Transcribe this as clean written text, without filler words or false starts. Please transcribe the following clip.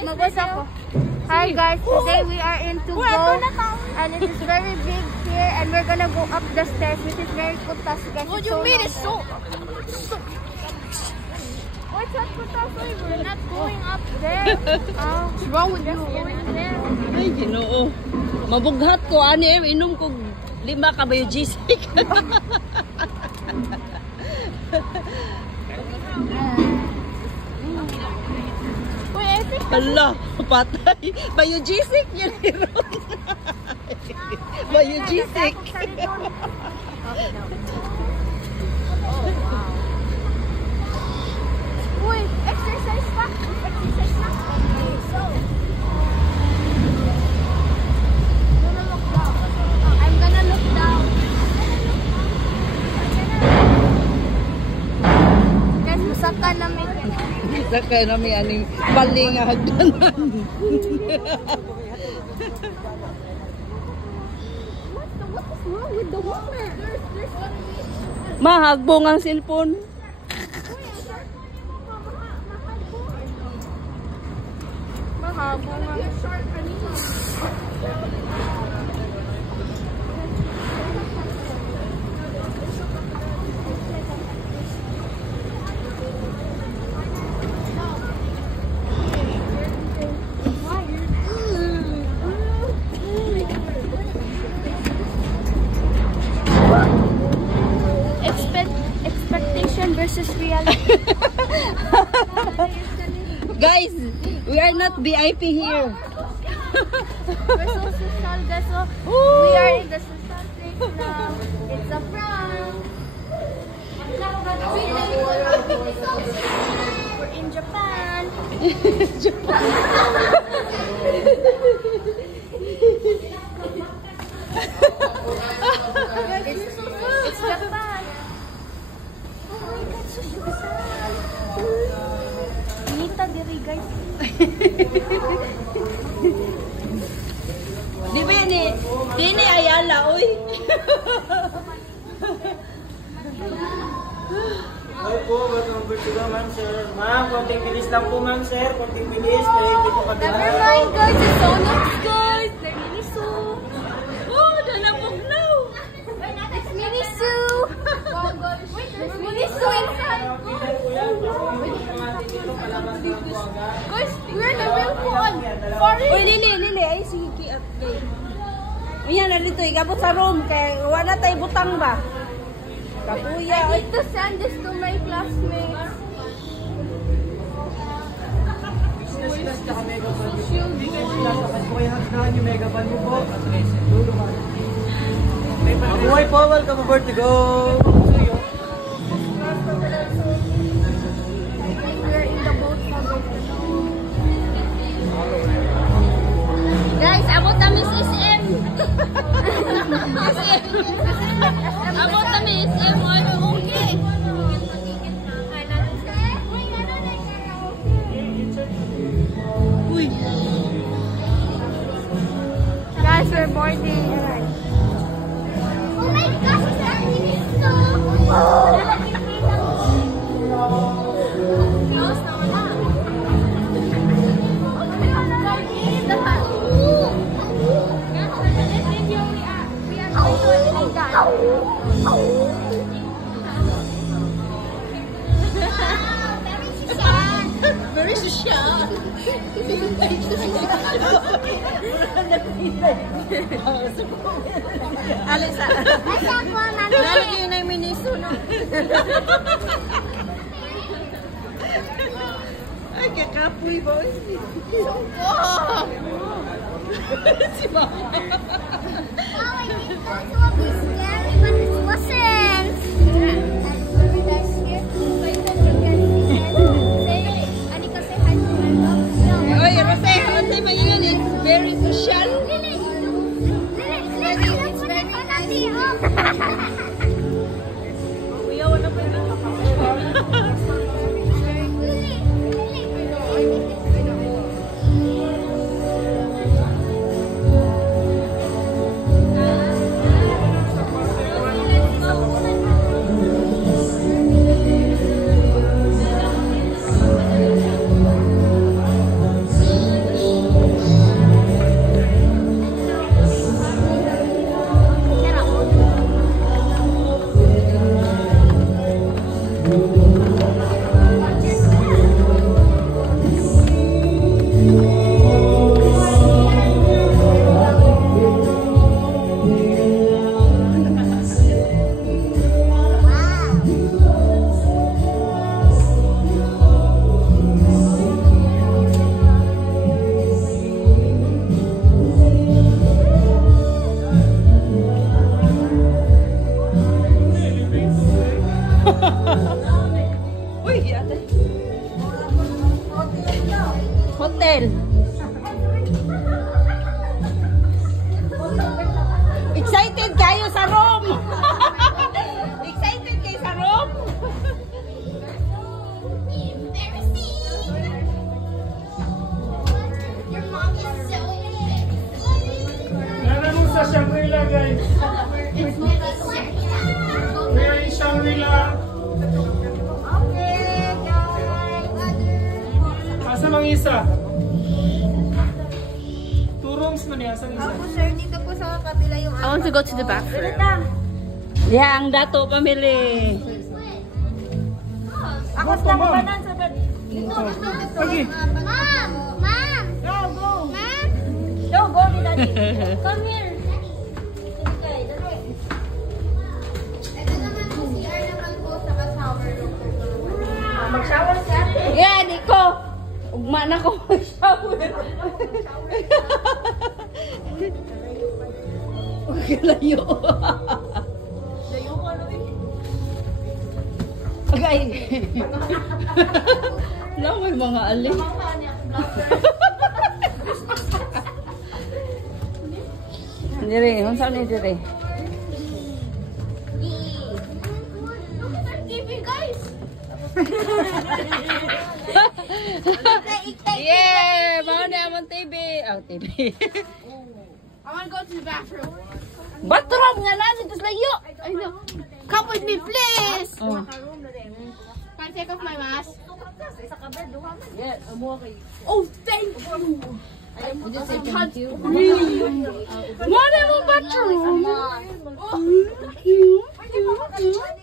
Hi guys, today we are in Tugo and it is very big here and we're gonna go up the stairs which is very kutas guys. What do you mean it's so... What's up kutas? We're not going up there. What's wrong with you? Ay, ginoo. Mabughat ko, ani, inom ko 5 kabayo gisik. Hala, patay. Bayo gisik yan, Ron. Bayo gisik. Uy, exercise pa. Exercise na. I'm gonna look down. Guys, masaka namin. Masaka namin aning baling hagdanan. What is wrong with the water? Mahagbong ang cellphone. Mahabong ang expectation versus reality. Guys, we are not VIP here. We're so social, guys. So we are in the social place now. It's a prank. We're in Japan. It's Japan. Oh my God, so social. Nita diri, guys. Di ba yan eh? Di ni Ayala, uy. Hello po, welcome to the ma'am, sir. Ma'am, konting bilis lang po, ma'am, sir. Konting bilis, kaya hindi po kami. Never mind, guys. It's so nice, guys. They're Miniso. Oh, nanabog na. It's Miniso. There's Miniso inside. Guys, we're the real one. Uy, Lili. Ay, sige, ki-update. Uyan, na dito. Ikabot sa room. Kaya wala tayo butang ba? Kapuya. I need to send this to my classmates. Business tsaka mega van mo po. Business class po kayo hagdahan yung mega van mo po. Mabuhay po, welcome aboard to go. We're in the boat now, guys. Guys, abot namin si SM. Abot namin si SM. Okay. Uy. Guys, we're boarding. Oh my gosh, it's actually so close na wala. Very social. Alisa. Nalagyan yun ay Miniso, no? Ay, kakapoy ba? Oh! Si Mama. Oh, I think that's what was scary, but it wasn't. Oy, Rosé, Rosé, malingan. It's very social. Michelle. Excited kayo sa room. Excited kayo sa room. Your mom is so Nana mo sa Shangri-La, guys. Kaya yung Shangri-La. Okay, guys. Asa mang isa? 2 rooms man yan. Asan isa? Ako, sir, dito po sa kabila yung I want to go to the bathroom. Yeah, ang dato pamili. Ako sa kabanan sa bed. Pagi. Mom! Mom! Go, go! Mom! Go, go, ni Daddy. Come here. Ito naman po, CR naman po sa shower room. Mag-shower si ate. Yeah, di ko. Ugma na ko mag-shower. Layo. Layo ko, ano eh. Agay. Lang may mga aling. Dire, kung saan ni dire? Look at our TV, guys! Yeah! Mao na among TV. Oh, TV. I want to go to the bathroom. Bathroom nga na, dito sa layo. I know. Come with me, please. Oh. Can I take off my mask? Yes. Oh, thank you. We just say thank you. What am I bathroom? Pwede pa makalimutan